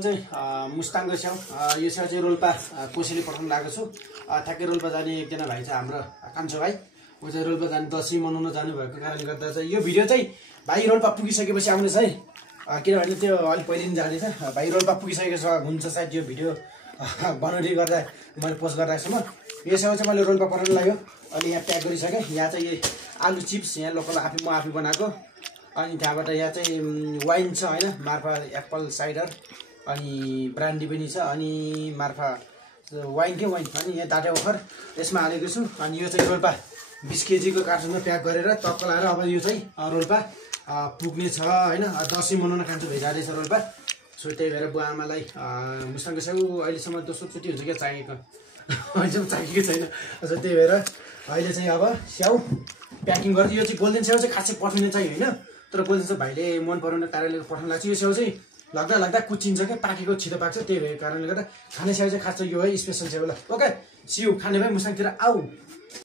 चाहिँ मुस्ताङको छेउ यो छेउ चाहिँ रोल्पा कोसेली पठाउन लागेको छु। ठ्याक्कै रोल्पा जाने एकजना भाइ छ हाम्रो कान्छो भाइ, ऊ चाहिँ रोल्पा जाने दसैँ मनाउन जानुभएको कारणले गर्दा चाहिँ यो भिडियो चाहिँ भाइ रोल्पा पुगिसकेपछि आउनेछ है, किनभने त्यो अलिक पहिले नि जानेछ। भाइ रोल्पा पुगिसकेको हुन्छ सायद यो भिडियो बनौटी गर्दा मैले पोस्ट गरिरहेको छु म। यो छेउ चाहिँ मैले रोल्पा पठाउन लाग्यो, अनि यहाँ प्याक गरिसकेँ। यहाँ चाहिँ यो आलु चिप्स यहाँ लोकल म आफै बनाएको, अनि त्यहाँबाट यहाँ चाहिँ वाइन छ होइन, मार्फा एप्पल साइडर, अनि ब्रान्डी पनि छ, अनि मार्फा वाइनकै वाइन, अनि यहाँ ताते ओखर यसमा हालेको छु। अनि यो चाहिँ रोल्पा 20 केजीको कार्टुनमा प्याक गरेर टक्क लाएर अब यो चाहिँ रोल्पा पुग्ने छ होइन। दसैँ मनाउन खान्छ भेजाइरहेछ रोल्पा। सो त्यही भएर बुवा आमालाई मुस्ताङको छेउ अहिलेसम्म दोस्रोचोटि हुन्छ क्या चाहिएको, अहिलेसम्म चाहिएको छैन। त्यही भएर अहिले चाहिँ अब स्याउ प्याकिङ गर्दै, यो चाहिँ गोल्डन स्याउ चाहिँ खासै पठाउने चाहिँ होइन, तर गोल्डन चाहिँ भाइले मन पराउने कारणले पठाउन लाग्छ। यो स्याउ चाहिँ लाग्दा लाग्दा कुचिन्छ क्या, पाकेको छिटो पाक्छ, त्यही भएको कारणले गर्दा खाने स्याउ चाहिँ खास यो है स्पेसल स्याउ। ल ओके, सिउ खाने भाइ मुस्ताङतिर आऊ।